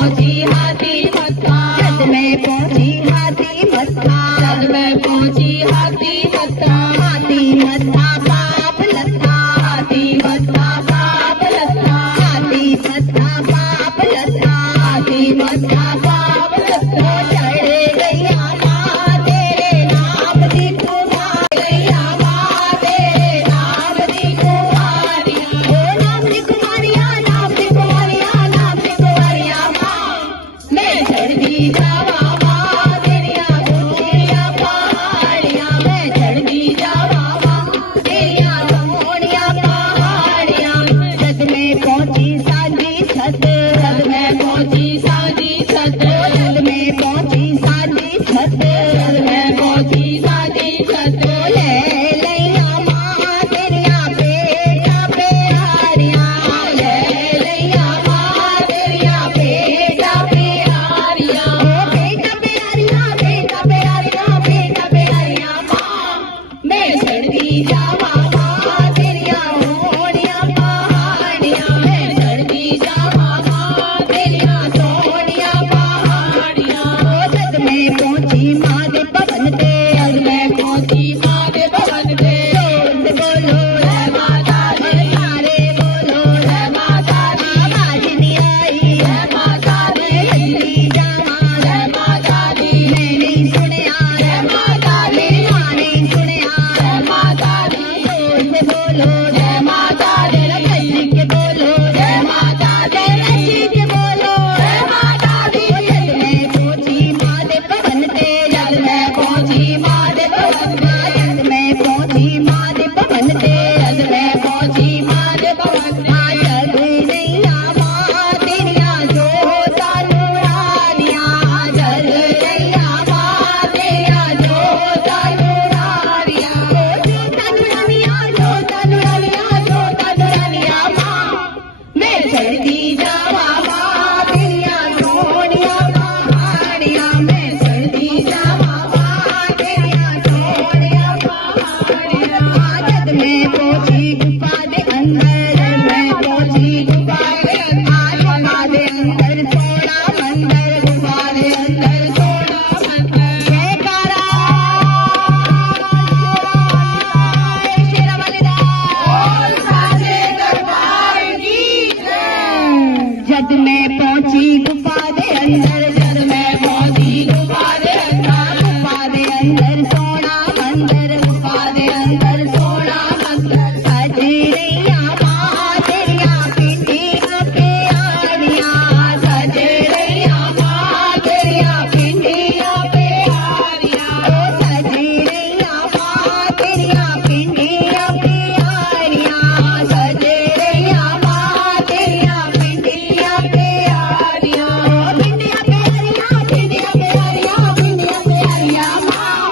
पहुंची हाथी मत्था, जद मैं पहुंची हाथी मत्था, जद मैं पहुंची हाथी मत्था, हाथी मत्था पाप लत्था, हाथी मत्था पाप लत्था, हाथी मत्था पाप लत्था, हाथी मत्था पाप लत्था। चढ़े गैया माँ तेरे नाम दी कुमारिया, माँ तेरे नाम दी कुमारिया, ओ नाम दी कुमारिया, नाम दी कुमारिया, नाम दी कुमारिया माँ। मैं चढ़ती जावा माँ तेरिया ऊंचिया पहाड़ियाँ, मैं चढ़ती जावा माँ तेरिया सोहणिया पहाड़ियाँ। जद मैं पहुंची साधी छत, जद मैं पहुंची साधी छत, जद मैं पहुंची साधी छत, जद मैं पहुंची साधी छत। ले लैया माँ तेरिया बेटा प्यारियाँ, ले लैया माँ तेरिया बेटा प्यारियाँ, ओ बेटा प्यारियाँ, बेटा प्यारियाँ, बेटा प्यारियाँ माँ। मैं चढ़ती जावा माँ तेरिया सोहणिया पहाड़ियाँ, मैं चढ़ती जावा माँ तेरिया सोहणिया पहाड़ियाँ। ओ जद मैं पहुंची माँ दे भवन ते, जद मैं पहुंची माँ दे भवन ते, जोर से बोलो जय माता दी, सारे बोलो जय माता दी। आवाज नहीं आई जय माता दी, चली जावा जय माता दी। मैं नहीं सुनिया जय माता दी, माँ नहीं सुनिया जय माता दी। जोर से बोलो जय माता दी, चली के बोलो जय माता दी, चली के बोलो जय माता दी। जद मैं पहुंची माँ दे भवन ते, जद मैं पहुंची माँ दे भवन ते, जद मैं पहुंची माँ दे भवन ते, जद मैं पहुंची माँ दे भवन ते। जग नैया माँ तेरिया जोता नूरानियाँ, जग नैया माँ तेरिया जोता नूरानियाँ, ओ जोता नूरानियाँ, जोता नूरानियाँ, जोता नूरानियाँ माँ। मैं चढ़ती जावा माँ तेरिया सोहणिया पहाड़ियाँ, मैं चढ़ती जावा माँ तेरिया सोहणिया पहाड़ियाँ। जद मैं पहुंची गुफा दे अंदर, मैं पहुंची गुफा दे अंदर, गुफा दे अंदर सोना मंदिर, गुफा दे अंदर सोना मंदिर। जयकारा शेरा वाले दा, बोल साचे दरबार की जय। जद मैं पहुंची गुफा दे अंदर, जद मैं पहुंची गुफा दे अंदर, गुफा दे अंदर सोना मंदिर, गुफा दे अंदर सोना मंदिर। सज रैया माँ तेरिया पिंडियाँ प्यारियाँ, सज रैया माँ तेरिया पिंडियाँ प्यारियाँ, ओ सज रैया माँ तेरिया पिंडियाँ प्यारियाँ, सज रैया माँ तेरिया पिंडियाँ प्यारियाँ, ओ पिंडियाँ प्यारियाँ, पिंडियाँ प्यारियाँ, पिंडियाँ प्यारियाँ माँ।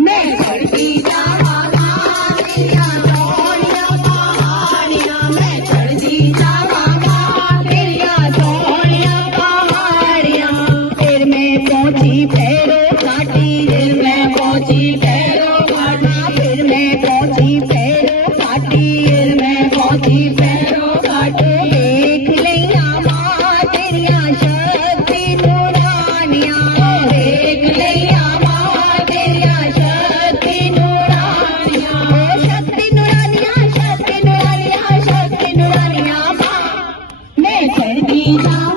मैं चढ़ती जावा माँ तेरिया सोहणिया पहाड़ियाँ, मैं चढ़ती जावा माँ तेरिया सोहणिया पहाड़ियाँ। फिर मैं पहुंची भैरो घाटी, फिर मैं पहुंची भैरो घाटी, फिर मैं पहुंची भैरो घाटी, फिर मैं पहुंची भैरो घाटी। देख लैया माँ तेरिया शक्ति नूरानियाँ, देख लैया माँ तेरिया शक्ति नूरानियाँ, ओ शक्ति नूरानियाँ, शक्ति नूरानियाँ, शक्ति नूरानियाँ माँ। मैं चढ़ती जावा